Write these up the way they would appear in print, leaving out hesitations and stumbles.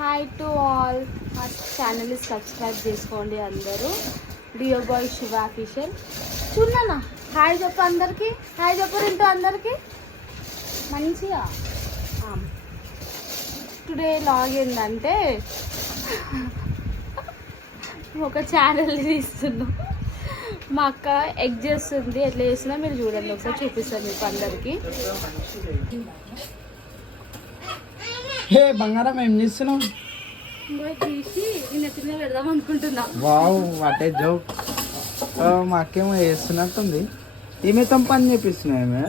Hi to all, మా ఛానల్ని subscribe చేసుకోండి అందరూ. డియో బాయ్ శివ అఫీషియల్. చూడన్నా హాయ్ చెప్పు అందరికి, హాయ్ చెప్పు ఇంటూ అందరికి మంచిగా. టుడే లాగ్ ఏంటంటే ఒక ఛానల్ తీస్తున్నాం. మా అక్క ఎగ్ చేస్తుంది, ఎట్లా చేస్తున్నా మీరు చూడండి, ఒకసారి చూపిస్తాను మీకు అందరికి. హే బంగారం ఏం చేస్తున్నావు? తీసి నెత్తిన పెడదాం అనుకుంటున్నా. Wow what a joke. మా అక్కేమో చేస్తున్నట్టుంది. ఈమెతో పని చేపిస్తున్నావు ఏమే?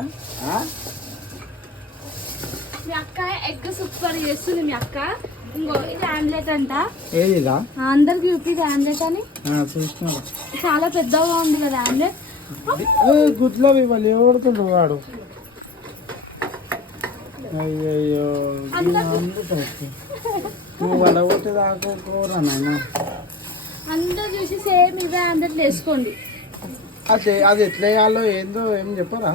మీ అక్క ఎగ్ సూపర్ చేస్తుంది. మీ అక్క ఇంకో ఇది ఆమ్లెట్ అంట. ఏదిగా అందరికి చూపి ఆమ్లెట్ అని. చూస్తున్నా, చాలా పెద్దగా ఉంది కదా ఆమ్లెట్. గుడ్లో ఇవ్వాలి ఎవడుతుండ్రు వాడు. అయ్యయ్యో నువ్వు వడగొట్టి దాకోరా నాయన. అందరు చూసి సేమ్ ఇవే ఆమ్లెట్లు వేసుకోండి. అదే అది ఎట్లా వేయాలో ఏందో ఏం చెప్పరా?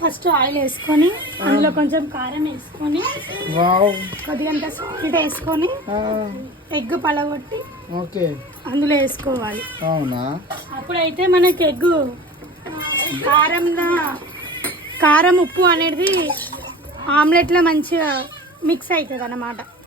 ఫస్ట్ ఆయిల్ వేసుకొని అందులో కొంచెం కారం వేసుకొని వావ్ కొద్దిగంత సాల్ట్ వేసుకొని ఎగ్ పలగొట్టి ఓకే అందులో వేసుకోవాలి. అవునా? అప్పుడైతే మనకి ఎగ్ కారం ఉప్పు అనేది ఆమ్లెట్లో మంచిగా మిక్స్ అవుతుంది అన్నమాట.